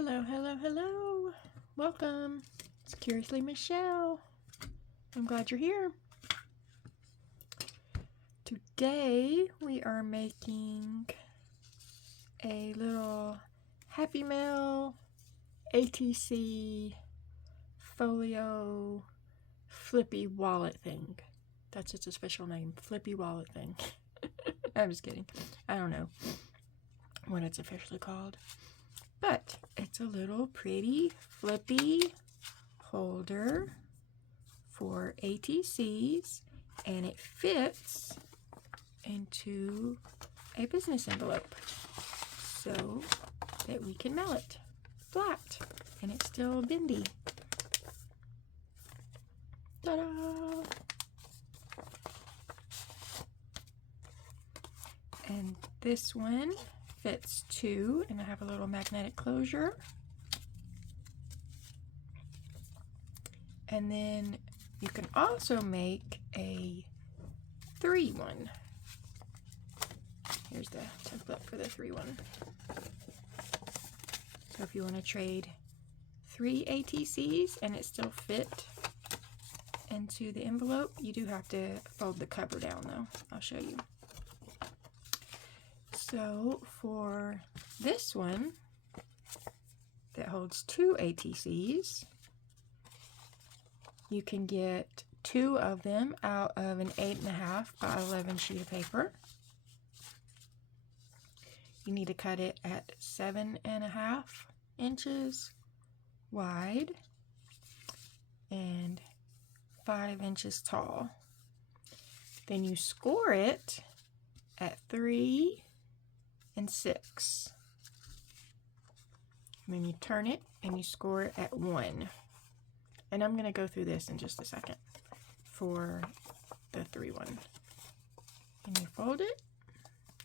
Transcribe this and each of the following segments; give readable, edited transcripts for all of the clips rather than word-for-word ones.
Hello, hello, hello. Welcome. It's Curiously Michelle. I'm glad you're here. Today we are making a little Happy Mail ATC folio Flippy wallet thing. That's its official name, Flippy wallet thing. I'm just kidding. I don't know what it's officially called. But it's a little pretty Flippy holder for ATCs, and it fits into a business envelope so that we can mail it flat and it's still bendy. Ta-da! And this one fits too, and I have a little magnetic closure. And then you can also make a 3 one. Here's the template for the 3 one. So if you want to trade 3 ATCs and it still fit into the envelope, you do have to fold the cover down though. I'll show you. So for this one that holds 2 ATCs, you can get 2 of them out of an 8.5 by 11 sheet of paper. You need to cut it at 7.5 inches wide and 5 inches tall. Then you score it at 3 and 6. And then you turn it and you score it at 1. And I'm going to go through this in just a second for the 3 one. And you fold it,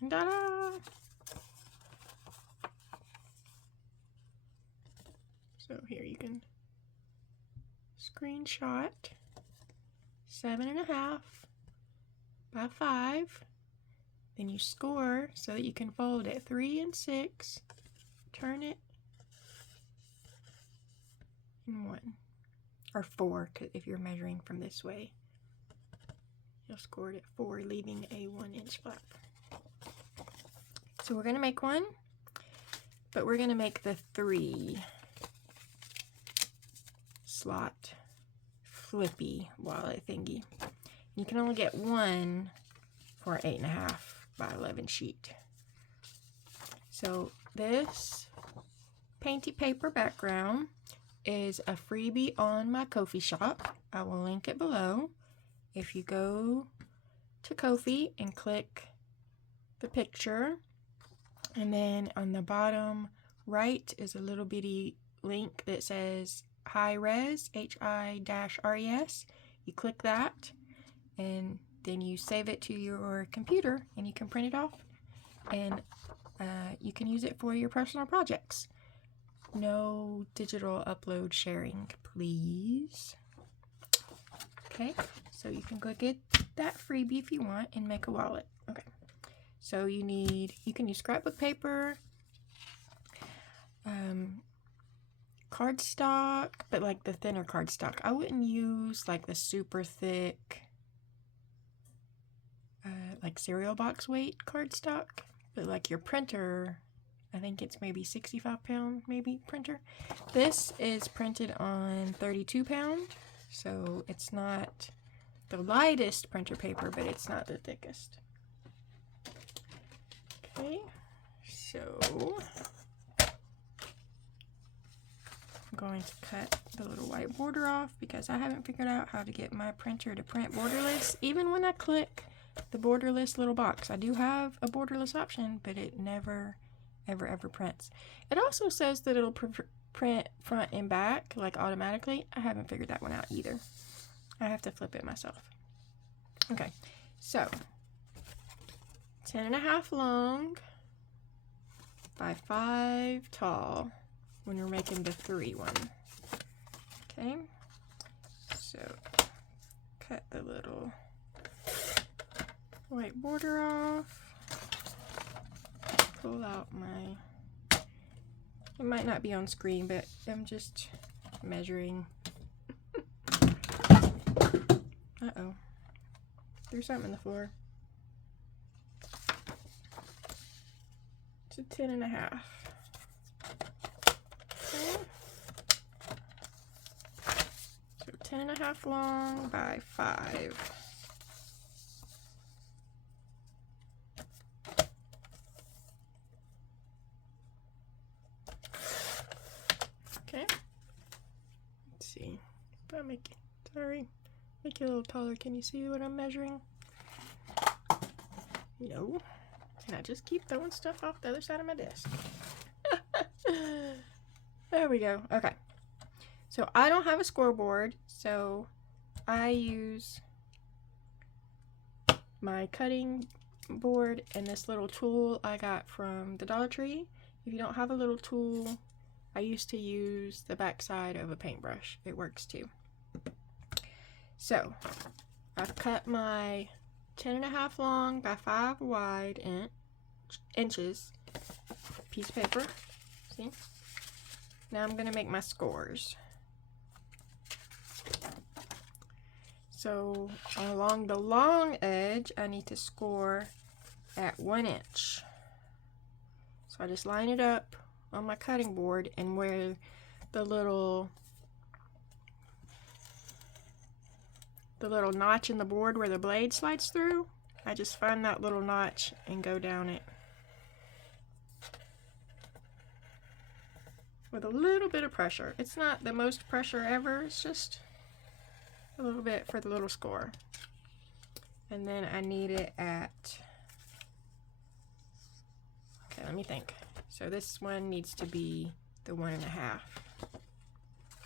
and ta-da! So here you can screenshot 7.5 by 5. Then you score so that you can fold it 3 and 6, turn it in 1, or 4 if you're measuring from this way. You'll score it at 4, leaving a 1 inch flap. So we're going to make one, but we're going to make the 3 slot Flippy wallet thingy. You can only get one for 8.5 by 11 sheet. So this painty paper background is a freebie on my Ko-fi shop. I will link it below. If you go to Ko-fi and click the picture, and then on the bottom right is a little bitty link that says high res, HI-RES. You click that and then you save it to your computer and you can print it off, and you can use it for your personal projects. No digital upload sharing, please. Okay, so you can go get that freebie if you want and make a wallet. Okay, so you can use scrapbook paper, cardstock, but like the thinner cardstock. I wouldn't use like the super thick like cereal box weight cardstock, but like your printer, I think it's maybe 65 pound maybe printer. This is printed on 32 pound, so it's not the lightest printer paper, but it's not the thickest. Okay, so I'm going to cut the little white border off because I haven't figured out how to get my printer to print borderless, even when I click the borderless little box. I do have a borderless option, but it never ever prints. It also says that it'll print front and back like automatically. I haven't figured that one out either. I have to flip it myself. Okay, so 10.5 long by 5 tall when you're making the 3 one. Okay, so cut the little white border off, pull out my It might not be on screen, but I'm just measuring. Uh-oh. There's something on the floor. It's a 10.5. Okay. So 10.5 long by 5. Okay. Let's see. If I make it, sorry, make it a little taller. Can you see what I'm measuring? No. And I just keep throwing stuff off the other side of my desk. There we go. Okay. So I don't have a scoreboard, so I use my cutting board and this little tool I got from the Dollar Tree. If you don't have a little tool, I used to use the backside of a paintbrush. It works too. So I've cut my 10.5 long by 5 wide inches piece of paper. See? Now I'm gonna make my scores. So along the long edge, I need to score at 1 inch. So I just line it up on my cutting board, and where the little notch in the board where the blade slides through, I just find that little notch and go down it with a little bit of pressure. It's not the most pressure ever, it's just a little bit for the little score. And then I need it at, okay, let me think. So this one needs to be the 1.5.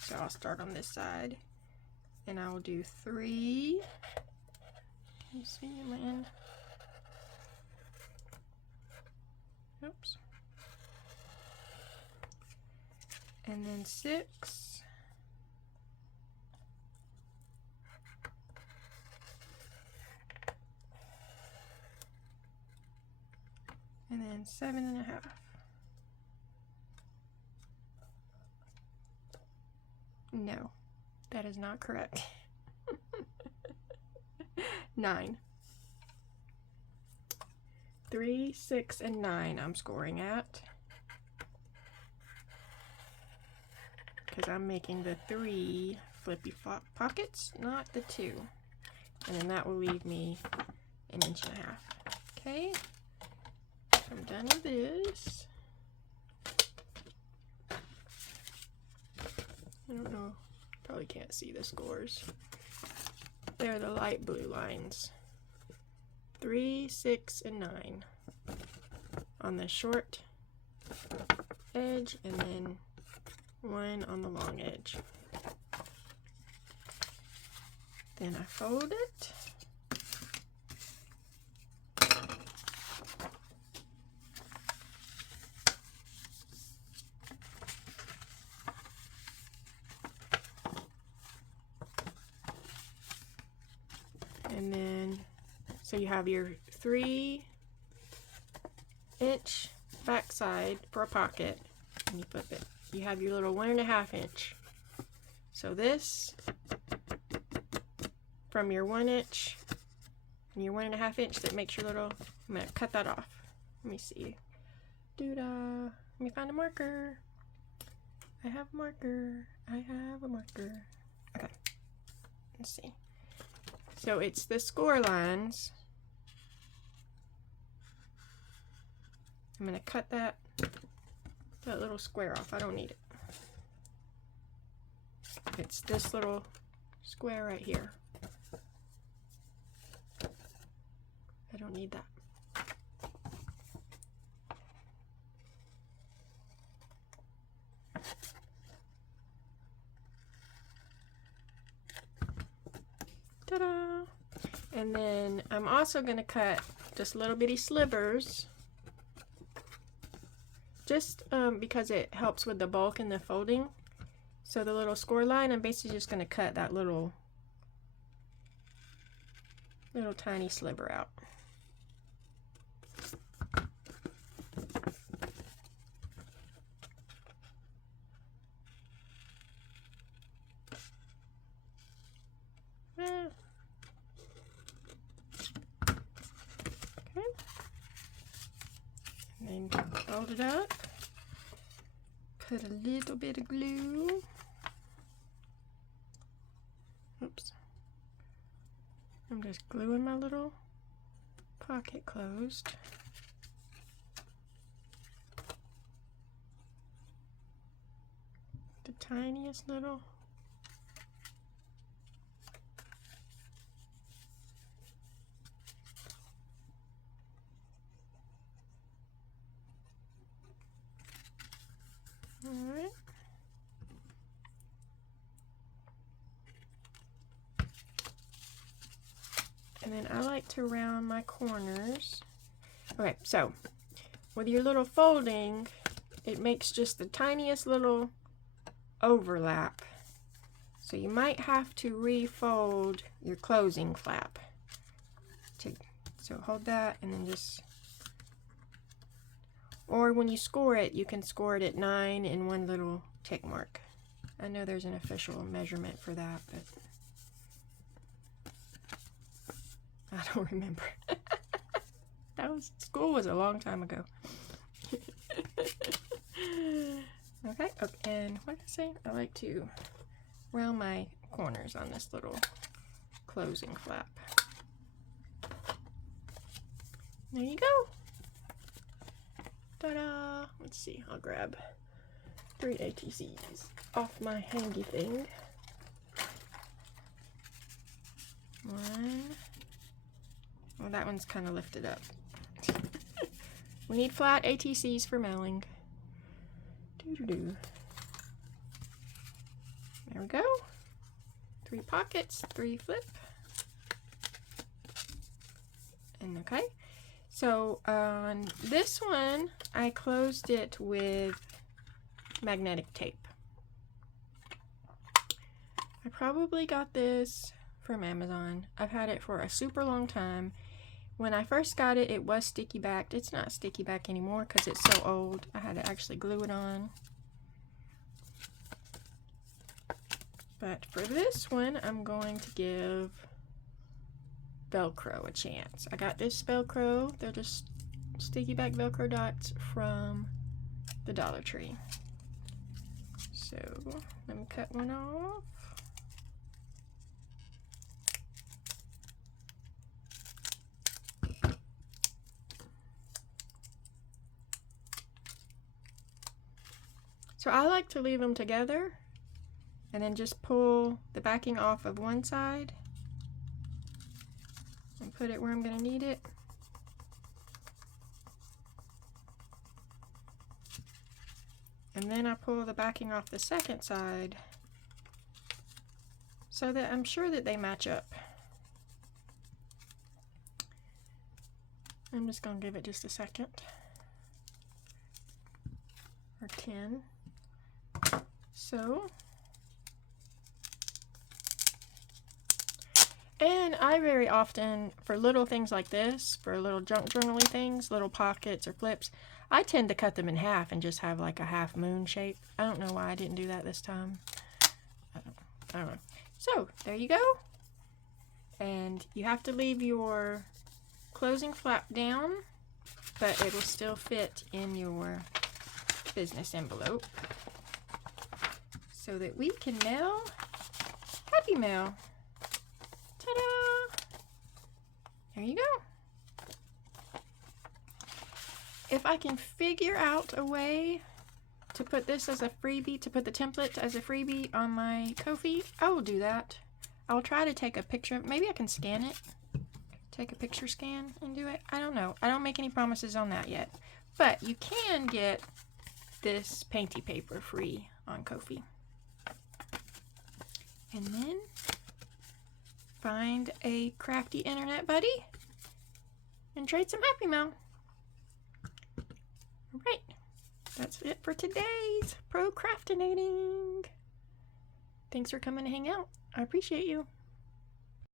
So I'll start on this side, and I will do 3. Let me see, am I in? Oops. And then 6. And then 7.5. No, that is not correct. 9. 3, 6, and 9 I'm scoring at. Because I'm making the 3 flippy pockets, not the 2. And then that will leave me 1.5 inches. Okay, I'm done with this. I don't know, probably can't see the scores. They're the light blue lines. 3, 6, and 9 on the short edge, and then 1 on the long edge. Then I fold it. And then, so you have your 3-inch backside for a pocket, and you flip it. You have your little 1.5 inch. So this, from your 1 inch and your 1.5 inch, that makes your little, I'm gonna cut that off. Let me see. Doo-dah. Let me find a marker. I have a marker. I have a marker. Okay. Let's see. So it's the score lines. I'm gonna cut that little square off. I don't need it. It's this little square right here. I don't need that. Ta-da! And then I'm also going to cut just little bitty slivers, just because it helps with the bulk and the folding. So the little score line, I'm basically just going to cut that little tiny sliver out. fold it up. Put a little bit of glue. Oops. I'm just gluing my little pocket closed. The tiniest little. All right. And then I like to round my corners. Okay, so with your little folding, it makes just the tiniest little overlap. So you might have to refold your closing flap. So hold that and then just, or when you score it, you can score it at 9 in one little tick mark. I know there's an official measurement for that, but I don't remember. School was a long time ago. Okay, and what did I say? I like to round my corners on this little closing flap. There you go. Ta-da! Let's see, I'll grab 3 ATCs off my hangy thing. 1. Well, that one's kind of lifted up. We need flat ATCs for mailing. Doo-doo-doo. There we go. 3 pockets, 3 flip. And okay. So on this one, I closed it with magnetic tape. I probably got this from Amazon. I've had it for a super long time. When I first got it, it was sticky backed. It's not sticky back anymore because it's so old. I had to actually glue it on. But for this one, I'm going to give Velcro a chance. I got this Velcro. They're just sticky back Velcro dots from the Dollar Tree. So let me cut one off. So I like to leave them together and then just pull the backing off of one side and put it where I'm going to need it. And then I pull the backing off the second side so that I'm sure that they match up. I'm just going to give it just a second or 10. So, and I very often, for little things like this, for little junk journaling things, little pockets or flips, I tend to cut them in half and just have like a half moon shape. I don't know why I didn't do that this time. I don't know. So, there you go. And you have to leave your closing flap down, but it will still fit in your business envelope so that we can mail Happy Mail. Ta-da! There you go. If I can figure out a way to put this as a freebie, to put the template as a freebie on my Ko-fi, I will do that. I'll try to take a picture of it. Maybe I can scan it. Take a picture scan and do it. I don't know. I don't make any promises on that yet. But you can get this painty paper free on Ko-fi. And then find a crafty internet buddy and trade some Happy Mail. Alright, that's it for today's procrastinating. Thanks for coming to hang out. I appreciate you.